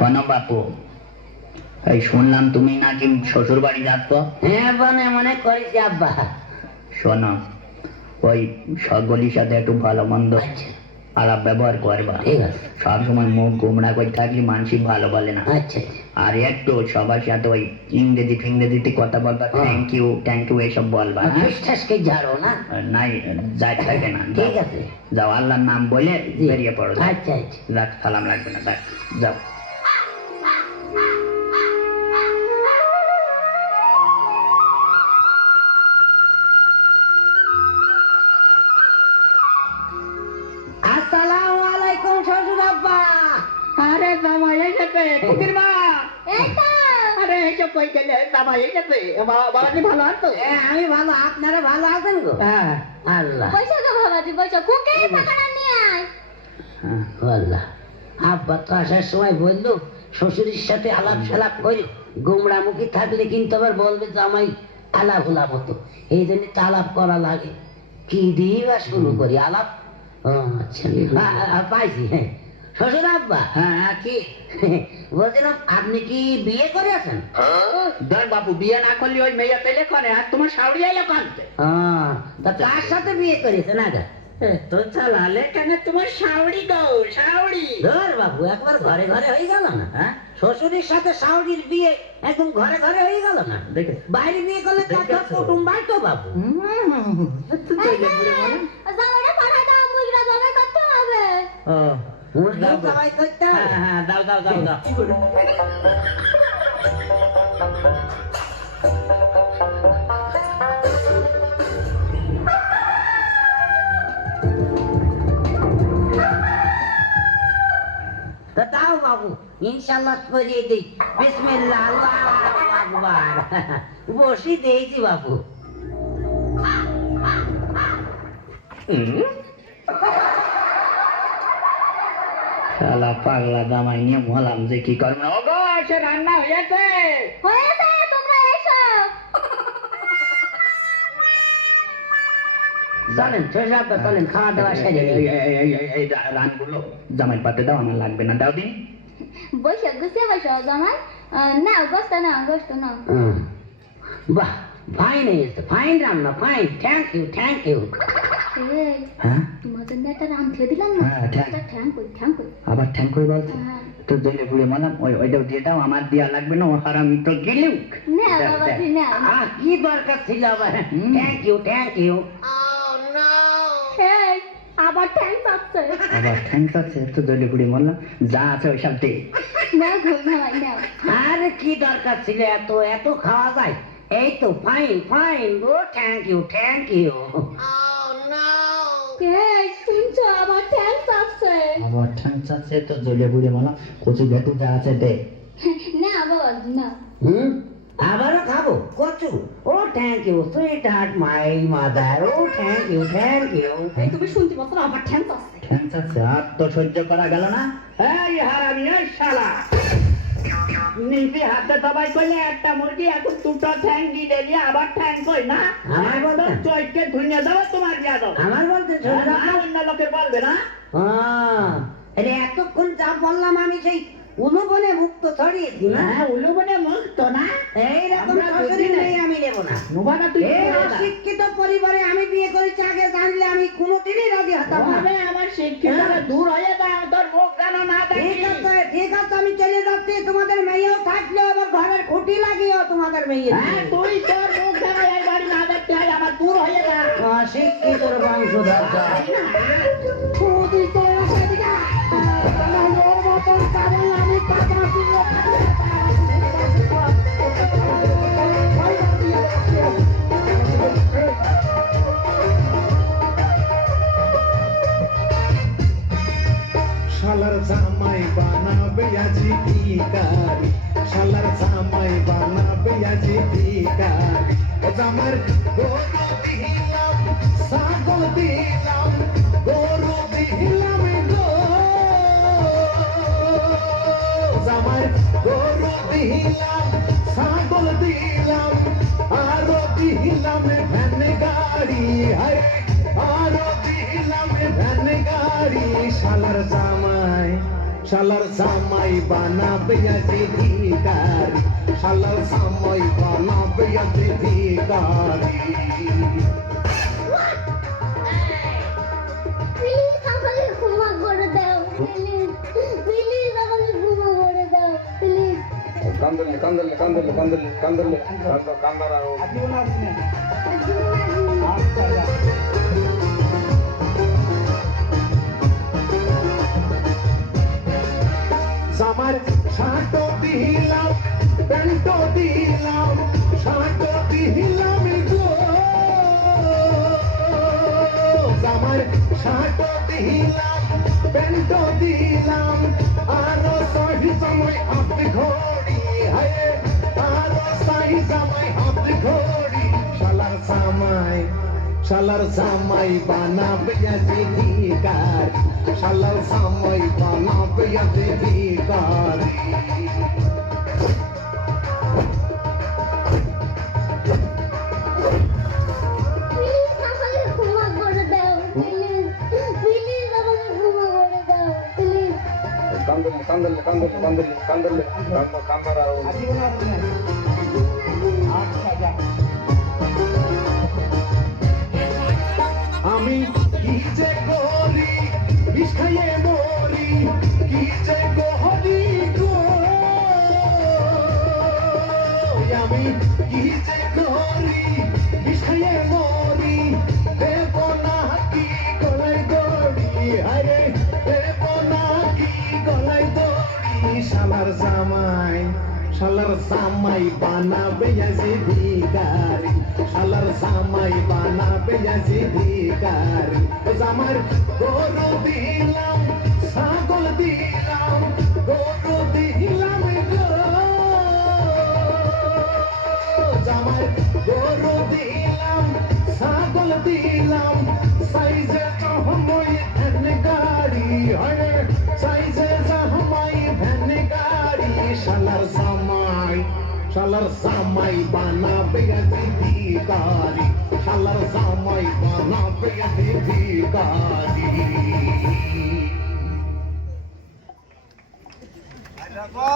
বাপু এই শুনলাম তুমি নাকি শ্বশুর বাড়ি যাচ্ছ? হ্যাঁ মনে মনে করেছি আব্বা। শোনো ওই সকলের সাথে একটু ভালো মন্দ আচ্ছা। আলাপ ব্যবহার করবা। ঠিক আছে। মুখ গুমরা করে থাকলে মানুষই ভালো বলে না। আচ্ছা আর একটু সবার সাথে ওই ইংরেজি ফিংরেজিতে কথা বলবা। থ্যাংক ইউ থ্যাংক ইউ এসব বলবা হ্যাঁ? ফিসটাসকে ঝাড়ো না? নাই যাই থাকে না। ঠিক। আছে। যাও আল্লাহর নাম বলে বেরিয়ে পড়ো। আচ্ছা আচ্ছা। সালাম লাগবে না যাও। কুকির মা। এই আরে কই গেলে? জামাই এসেছে বাবাজি ভালো আছো এ, আমি ভালো। আপনারা ভালো আছেন গো? হ্যাঁ। আল্লাহ। বাবাজি কুকে নিয়ে আয়। আল্লাহ। আব্বা তো আসার সময় বলল শ্বশুরের সাথে আলাপ সালাপ করি। গুমরামুখী থাকলে কিন্তু আবার বলবে যে আমায় আলাপ হলাপ হতো এই জন্য তো আলাপ করা লাগে। কি দিয়ে বা শুরু করি? আলাপ? আচ্ছা। পাইছি হ্যাঁ। শ্বশুর আব্বা? হ্যাঁ কি? বলছিলাম আপনি কি বিয়ে করে আছেন? ধর বাবু বিয়ে না করলে ওই মেয়ে পেলে করে আর তোমার সাউরি আইলো কানতে তা কার সাথে বিয়ে করেছেন আগে তো চালালে কেন তোমার সাউরি গো সাউরি ধর বাবু একবার ঘরে ঘরে হয়ে গেল না হ্যাঁ? শ্বশুরের সাথে শাশুড়ির বিয়ে একদম ঘরে ঘরে হয়ে গেল না? দেখে। বাইরে বিয়ে করলে তার? কুটুম বাড়তো বাবু মুইরা করতে হবে। দাও, দাও। জবাই করতে হবে। হ্যাঁ হ্যাঁ দাও দাও দাও দাও তা দাও বাবু ইনশাল্লাহ করিয়ে দিই বিসমিল্লাহ আল্লাহু আকবার বসি দিয়েছি বাবু শালা পাগলা জামাই নিয়ে মলাম যে কি করবে ওগো সে রান্না হয়েছে। হয়েছে তোমরা এসো। চলেন শ্বশুর আব্বা চলেন খাওয়া দাওয়া সেরে এই- নিই। এই- এই- এই- এই- এই রানগুলো জামাই পাতে দাও আমার লাগবে না। দাও দিন। বৈশা গুছিয়ে বসো জামাই। নাও গোস্ত নাও গোস্ত হুম। বাহ ফাইন হয়েছে ফাইন রান্না fine thank you thank you হ্যাঁ? তোমাদের জন্য একটা রাম দিয়ে দিলাম না? হ্যাঁ, ঠ্যাং। কই ঠ্যাং কই আবার ঠ্যাং করে বলছে? হ্যাঁ। তো দইলে পুড়ে মালাম ওই ওইটাও দিয়ে দাও আমার দেওয়া লাগবে না ও হারামি তো গেলুক বাবাজি আহ, কি দরকার ছিল আবার? থ্যাংক ইউ থ্যাংক ইউ আবার ঠ্যাং চাচ্ছে আবার ঠ্যাং আছে তো দইলে পুড়ে মারলাম। যা আছে ওই দে। নাও ঘর জামাই নাও। আরে কি দরকার ছিল? এত এত খাওয়া যায়? এই তো ফাইন ফাইন গো থ্যাংক ইউ থ্যাংক ইউ শুনছো? আবার ঠ্যাং চাচ্ছে আবার ঠ্যাং আছে তো মারলাম কচু যা আছে দে। নাও হুম? আবারও খাব? কচু? ও thank you sweetheart my mother O thank you thank you এই তুমি শুনতে পাচ্ছ না? আবার ঠ্যাং চাচ্ছে ঠ্যাং আছে আর তো সহ্য করা গেল না? এই হারামি শালা। নিজে হাতে দবাই করলে একটা মুরগি এখন দুটো ঠ্যাং দিয়ে দিলি আবার ঠ্যাং কই না? আমার বলতে- চৈকে ধুইয়ে দেবো তোমার বিয়া দেবো। আমার বলতে হ্যাঁ, না, অন্য লোকের বলবে না? আরে এতক্ষণ যা বললাম আমি সেই উলুবনে মুক্ত ছড়িয়েছি না? হ্যাঁ উলুবনে মুখ তো না? এইরকম শ্বশুরি বুঝি না। নেই আমি নেব না। নুবানা তুই এই অশিক্ষিত পরিবারে আমি বিয়ে করেছি আগে জানলে আমি কোনোদিনই রাজি হতাম আমার শিক্ষিত দূর হয়ে যায় তোর মুখ যেন না ঠিক দেখি আছে ঠিক আছে আমি চলে যাচ্ছি তোমাদের মেয়েও থাকলে আবার ঘরের খুঁটি লাগিও তোমাদের মেয়ে হ্যাঁ তুই তোর মুখ যেন এই বাড়ি না দেখতে হয় আমার দূর হয়ে যা অশিক্ষিত বংশধর শালার জামাই বানাবে আজি ভিকারি শালার জামাই বানাবে আজি ভিকারি ও জামার গরু দিলাম গরু গাড়ি শালার জামাই শালার জামাই বানাবে আজি ভিকারি শালার জামাই বানাবে আজি ভিকারি প্লিজ আমাকে ক্ষমা করে দাও দিলাম, প্যান্টও দিলাম, শার্টও দিলাম গো জামার শার্টও দিলাম, প্যান্টও দিলাম, আরও সহি সময় হাতে ঘড়ি, হায়, আরও সহি সময় হাতে ঘড়ি। শালার জামাই শালার জামাই বানাবে আজি শালার জামাই বানাবে আজি ಕಂದಲ್ಲಿ ಕಂದಲ್ಲಿ ಕಂದಲ್ಲಿ ಕಂದಲ್ಲಿ ಕಂಬರಾವ್ জামাই, শালার জামাই বানাবে আজি ভিকারি শালার জামাই বানাবে আজি ভিকারি ও জামার গরু দিলাম, ছাগল দিলাম, গরু দিলাম গো। জামার গরু দিলাম, ছাগল দিলাম, সাইজে চহমই ভ্যান গাড়ি হয়, সাইজে গাড়ি শালার সামাই শালার সামাই বানাবে দিদারি শালার সামাই বানাবে দিদারি দেখো